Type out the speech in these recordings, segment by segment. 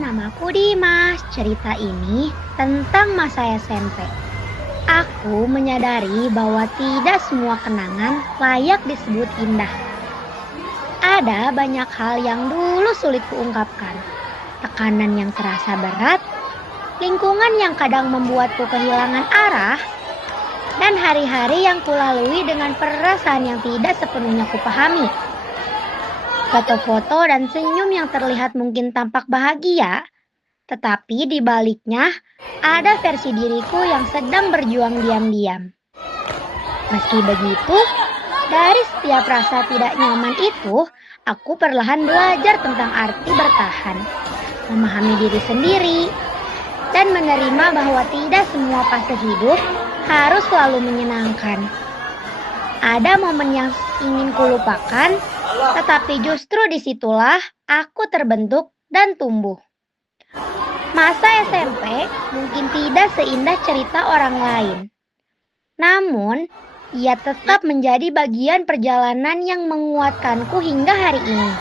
namaku Dimas. Cerita ini tentang masa SMP. Aku menyadari bahwa tidak semua kenangan layak disebut indah. Ada banyak hal yang dulu sulit kuungkapkan. Tekanan yang terasa berat, lingkungan yang kadang membuatku kehilangan arah, dan hari-hari yang kulalui dengan perasaan yang tidak sepenuhnya kupahami. Foto-foto dan senyum yang terlihat mungkin tampak bahagia, tetapi di baliknya ada versi diriku yang sedang berjuang diam-diam. Meski begitu, dari setiap rasa tidak nyaman itu, aku perlahan belajar tentang arti bertahan, memahami diri sendiri, dan menerima bahwa tidak semua fase hidup harus selalu menyenangkan. Ada momen yang ingin kulupakan, tetapi justru disitulah aku terbentuk dan tumbuh. Masa SMP mungkin tidak seindah cerita orang lain. Namun, ia tetap menjadi bagian perjalanan yang menguatkanku hingga hari ini.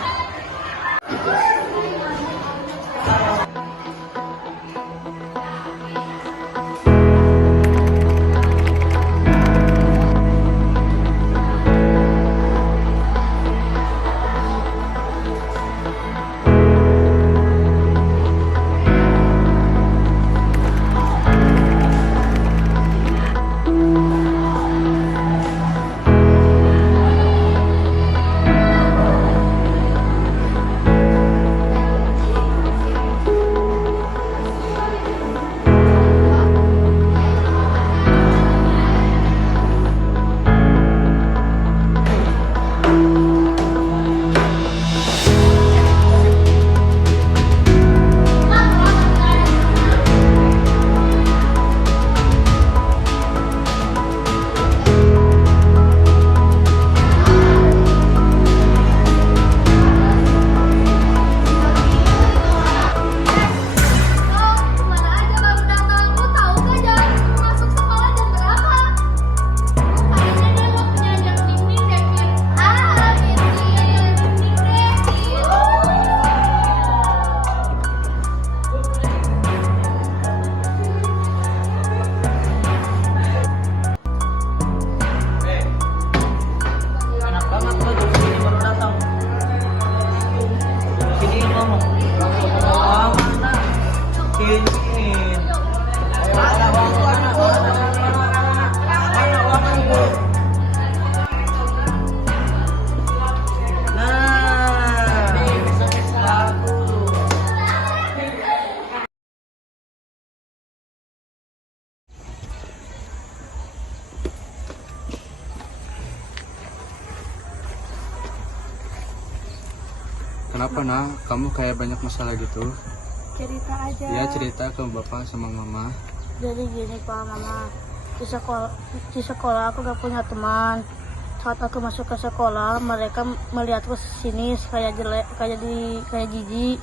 Kenapa nak? Kamu kayak banyak masalah gitu? Cerita aja. Ya cerita ke bapak sama mama. Jadi gini Pak, Mama, di sekolah aku gak punya teman. Saat aku masuk ke sekolah, mereka melihatku sinis, kayak jelek, kayak jijik.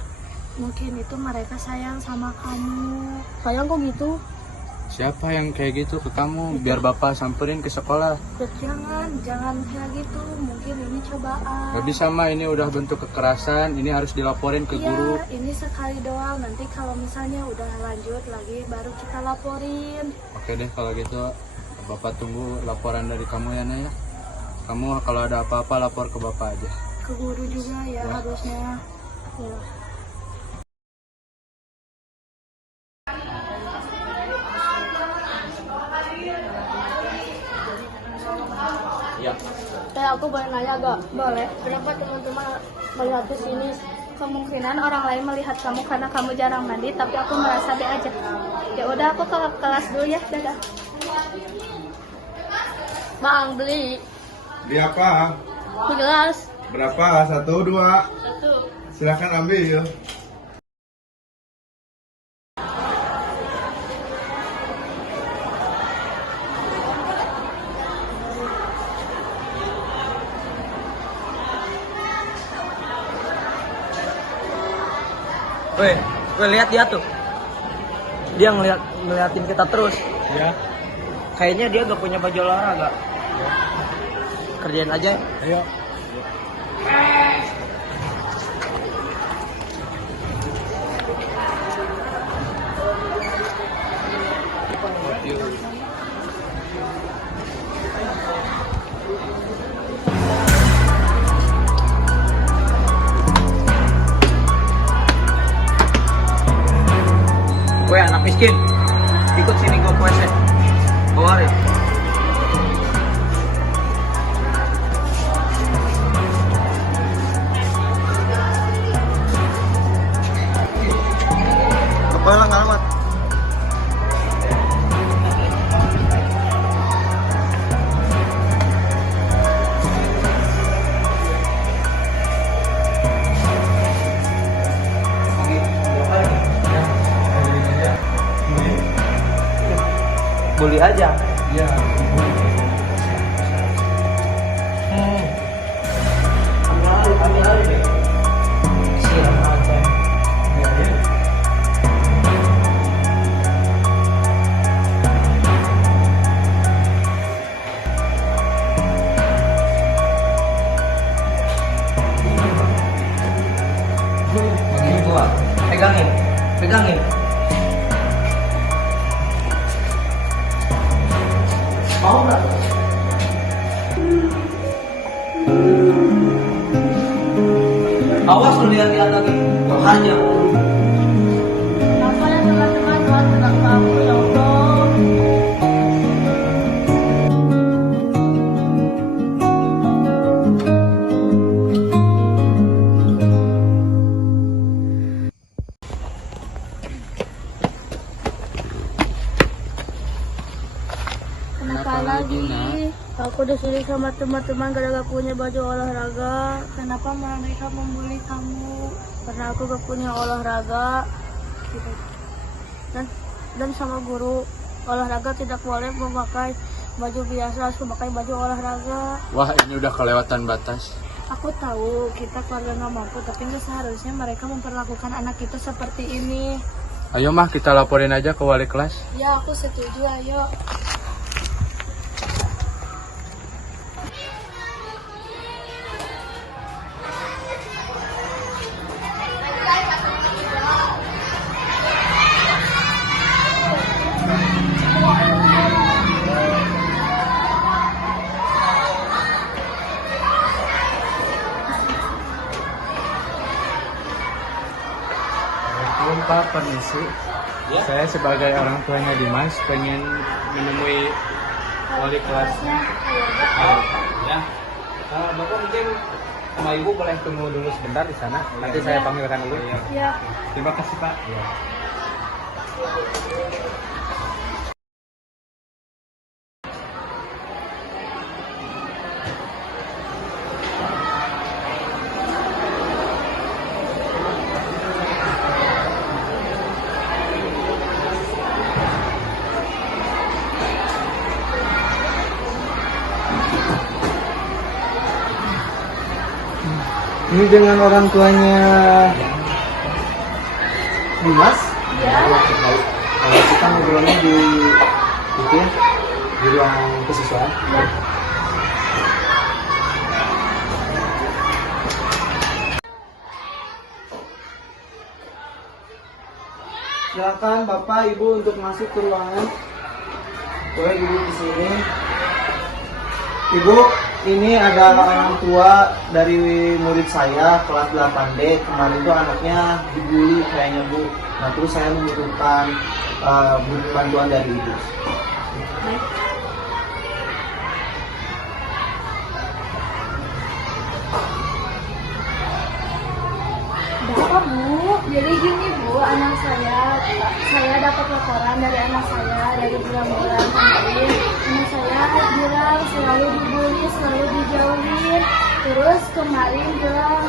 Mungkin itu mereka sayang sama kamu. Sayang kok gitu? Siapa yang kayak gitu ke kamu? Biar bapak samperin ke sekolah. Jangan kayak gitu. Mungkin ini cobaan. Gak bisa mah, ini udah bentuk kekerasan. Ini harus dilaporin ke guru. Iya, ini sekali doang. Nanti kalau misalnya udah lanjut lagi, baru kita laporin. Oke deh kalau gitu, bapak tunggu laporan dari kamu ya Naya. Kamu kalau ada apa-apa lapor ke bapak aja. Ke guru juga ya, Ya. harusnya. Ya. Ya. Aku boleh nanya gak? Boleh. Kenapa teman-teman melihat ke sini? Kemungkinan orang lain melihat kamu karena kamu jarang mandi, tapi aku merasa be aja. Ya udah, aku ke kelas dulu ya. Dadah. Bang, beli Beli apa? gelas. Berapa? 1, 2. Satu. Silahkan ambil. Weh, lihat dia tuh. Dia ngeliatin kita terus. Ya. Kayaknya dia gak punya baju olahraga. Kerjain aja. Ayo. Kowe anak miskin. Ikut sini ke WC. Keluarin. Kepala ngalamat. Bully aja. Iya. Ambil deh. Siram aja. Begini gua. Pegangin. Pegangin. Mau nggak? Awas lu lihat-lihat lagi. Gua hajar. Kenapa ya teman-teman Tuhan kenapa aku ya Allah? Kenapa lagi? Aku disuruh sama teman-teman gara-gara punya baju olahraga. Kenapa mereka membuli kamu? Karena aku gak punya olahraga. Gitu. Dan sama guru olahraga tidak boleh memakai baju biasa, harus memakai baju olahraga. Wah, ini udah kelewatan batas. Aku tahu kita keluarga nggak mampu, tapi nggak seharusnya mereka memperlakukan anak kita seperti ini. Ayo mah kita laporin aja ke wali kelas. Ya, aku setuju, ayo. Assalamualaikum Pak, permisi. Saya sebagai orang tuanya Dimas pengen menemui wali kelasnya. Ya. Bapak mungkin sama Ibu boleh tunggu dulu sebentar di sana. Nanti saya panggilkan dulu. Ya. Terima kasih Pak. Ini dengan orang tuanya Dimas. Ya. Kalau kita ngobrolnya di itu ya, di ruang kesiswaan. Ya. Silakan Bapak Ibu untuk masuk ke ruangan. Boleh duduk di sini. Ibu, ini ada orang tua dari murid saya kelas 8D. Kemarin tuh anaknya dibully kayaknya Bu. Nah terus saya membutuhkan bantuan dari Ibu. Bapak Bu, jadi gini Bu, anak saya dapat laporan dari anak saya dari bulan-bulan kemarin. Anak saya bilang selalu dibully, selalu dijauhin. Terus kemarin bilang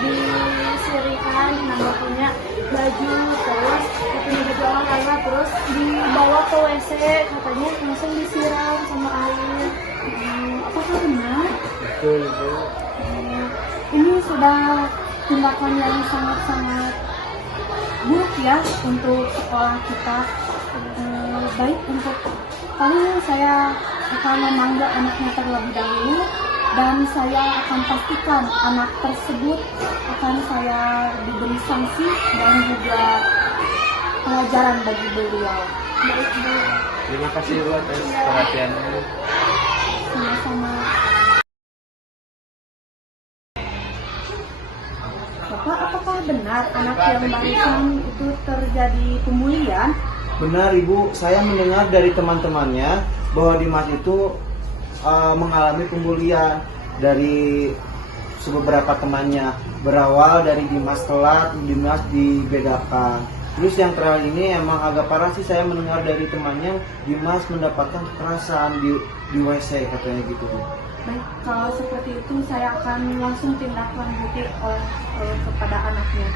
disirikan, nggak punya baju, terus nggak punya baju olahraga, terus dibawa ke WC, katanya langsung disiram sama air. Apakah benar? Betul, Ibu. Ini sudah tindakan yang sangat-sangat buruk ya untuk sekolah kita. Baik, untuk paling saya akan memanggil anaknya terlebih dahulu dan saya akan pastikan anak tersebut akan saya diberi sanksi dan juga pelajaran bagi beliau. Baik, Bu. Terima kasih Bu atas perhatiannya. Sama-sama. Bapak, apakah benar saat anak yang barusan itu terjadi pembulian? Benar Ibu, saya mendengar dari teman-temannya bahwa Dimas itu mengalami pembulian dari beberapa temannya. Berawal dari Dimas telat, Dimas dibedakan. Terus yang terakhir ini emang agak parah sih, saya mendengar dari temannya Dimas mendapatkan kekerasan di WC katanya gitu Bu. Baik, kalau seperti itu saya akan langsung tindak lanjuti kepada anaknya.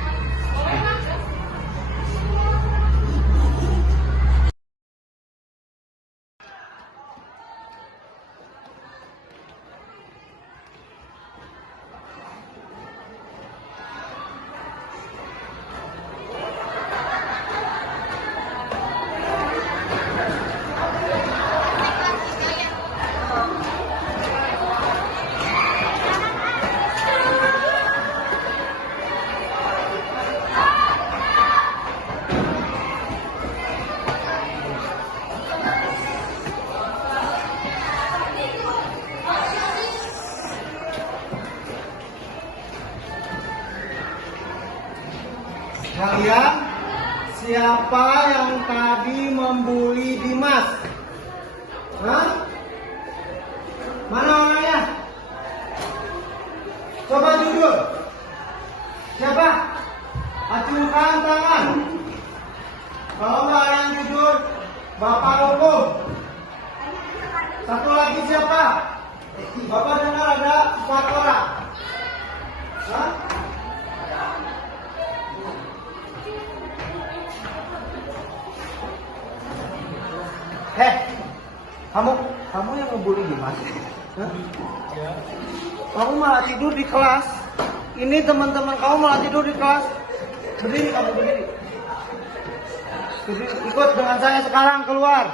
Kalian siapa yang tadi membuli Dimas? Hah? Mana orangnya? Coba jujur. Siapa? Acungkan tangan. Kalau nggak ada yang jujur, Bapak hukum. Satu lagi siapa? Bapak dengar ada 4 orang. Hah? Kamu yang ngebully Dimas? Hah? Kamu malah tidur di kelas. Ini teman-teman kamu malah tidur di kelas. Berdiri kamu, berdiri. Berdiri. Ikut dengan saya sekarang keluar.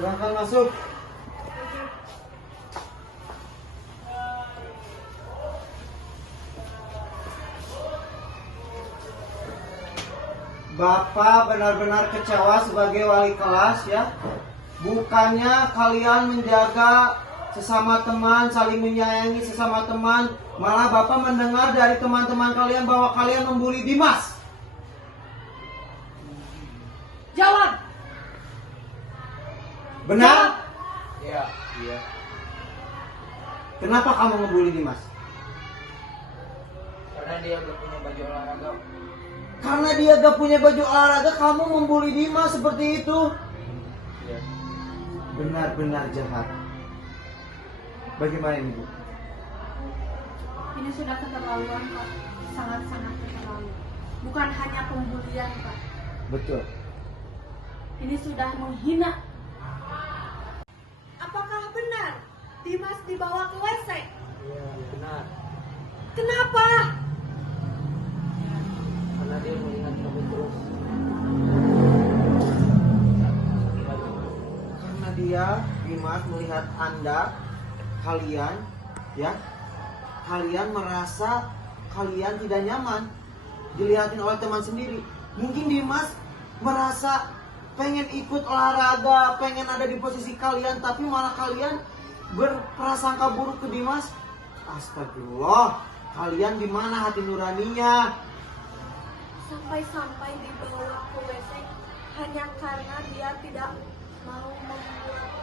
Silahkan masuk. Bapak benar-benar kecewa sebagai wali kelas ya. Bukannya kalian menjaga sesama teman, saling menyayangi sesama teman, malah Bapak mendengar dari teman-teman kalian bahwa kalian membuli Dimas. Jawab! Benar? Iya. Iya. Kenapa kamu ngebully Dimas? Karena dia gak punya baju olahraga. Karena dia gak punya baju olahraga, kamu membuli Dimas seperti itu. Iya. Benar-benar jahat. Bagaimana ini Bu? Ini sudah keterlaluan Pak, sangat-sangat keterlaluan. Bukan hanya pembulian Pak, Betul. ini sudah menghina. Apakah benar Dimas dibawa ke WC? Iya, benar. Kenapa? Karena dia mengingat kamu terus. Karena dia, Dimas, melihat Anda, kalian, ya, kalian merasa kalian tidak nyaman dilihatin oleh teman sendiri. Mungkin Dimas merasa pengen ikut olahraga, pengen ada di posisi kalian, tapi malah kalian berprasangka buruk ke Dimas. Astagfirullah, kalian di mana hati nuraninya? Sampai-sampai dibawa ke WC hanya karena dia tidak mau membuat.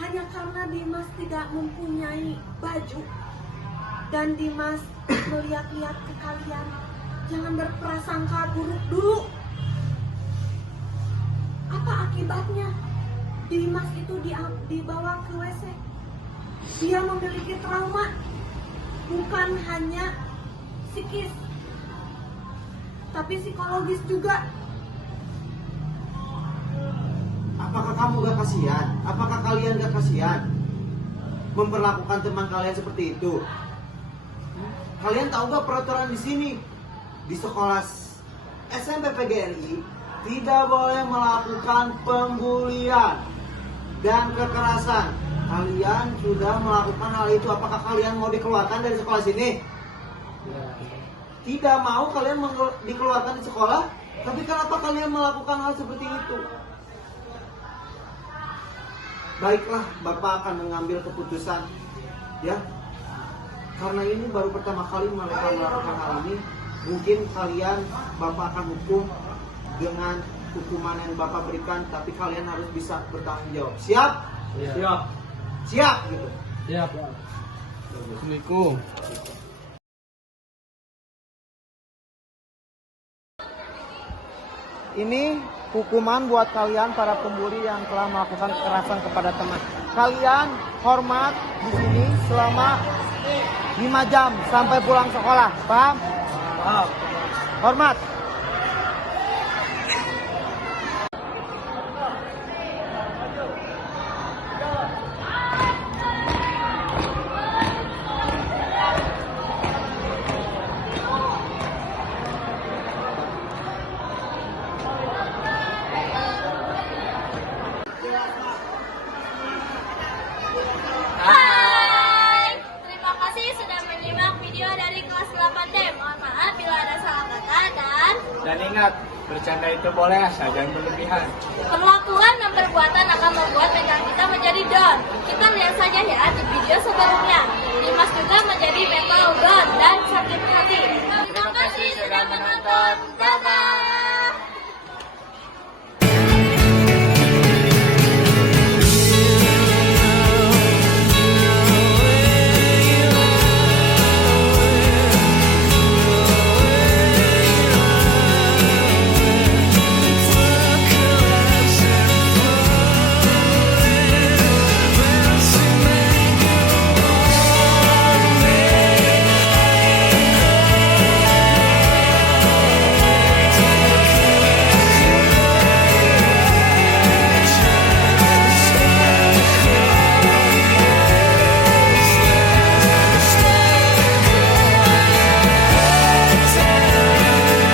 Hanya karena Dimas tidak mempunyai baju dan Dimas melihat-lihat ke kalian. Jangan berprasangka buruk dulu. Apa akibatnya? Dimas itu dibawa ke WC. Dia memiliki trauma, bukan hanya psikis, tapi psikologis juga. Apakah kamu gak kasihan? Apakah kalian gak kasihan memperlakukan teman kalian seperti itu? Kalian tahu gak peraturan di sini? Di sekolah SMP PGRI tidak boleh melakukan pembulian dan kekerasan. Kalian sudah melakukan hal itu. Apakah kalian mau dikeluarkan dari sekolah sini? Tidak mau kalian dikeluarkan di sekolah? Tapi kenapa kalian melakukan hal seperti itu? Baiklah, Bapak akan mengambil keputusan. Ya, karena ini baru pertama kali mereka melakukan hal ini. Mungkin kalian, Bapak akan hukum dengan hukuman yang Bapak berikan. Tapi kalian harus bisa bertanggung jawab. Siap? Siap. Siap gitu. Siap. Assalamualaikum. Ini hukuman buat kalian para pembuli yang telah melakukan kekerasan kepada teman. Kalian hormat di sini selama 5 jam sampai pulang sekolah. Paham? Paham. Hormat. Hai, terima kasih sudah menyimak video dari kelas 8D. Mohon maaf bila ada salah kata Dan ingat, bercanda itu boleh asal jangan berlebihan. perlakuan dan perbuatan akan membuat mental kita menjadi down. Kita lihat saja ya di video sebelumnya. Dimas juga menjadi mental down dan sakit hati.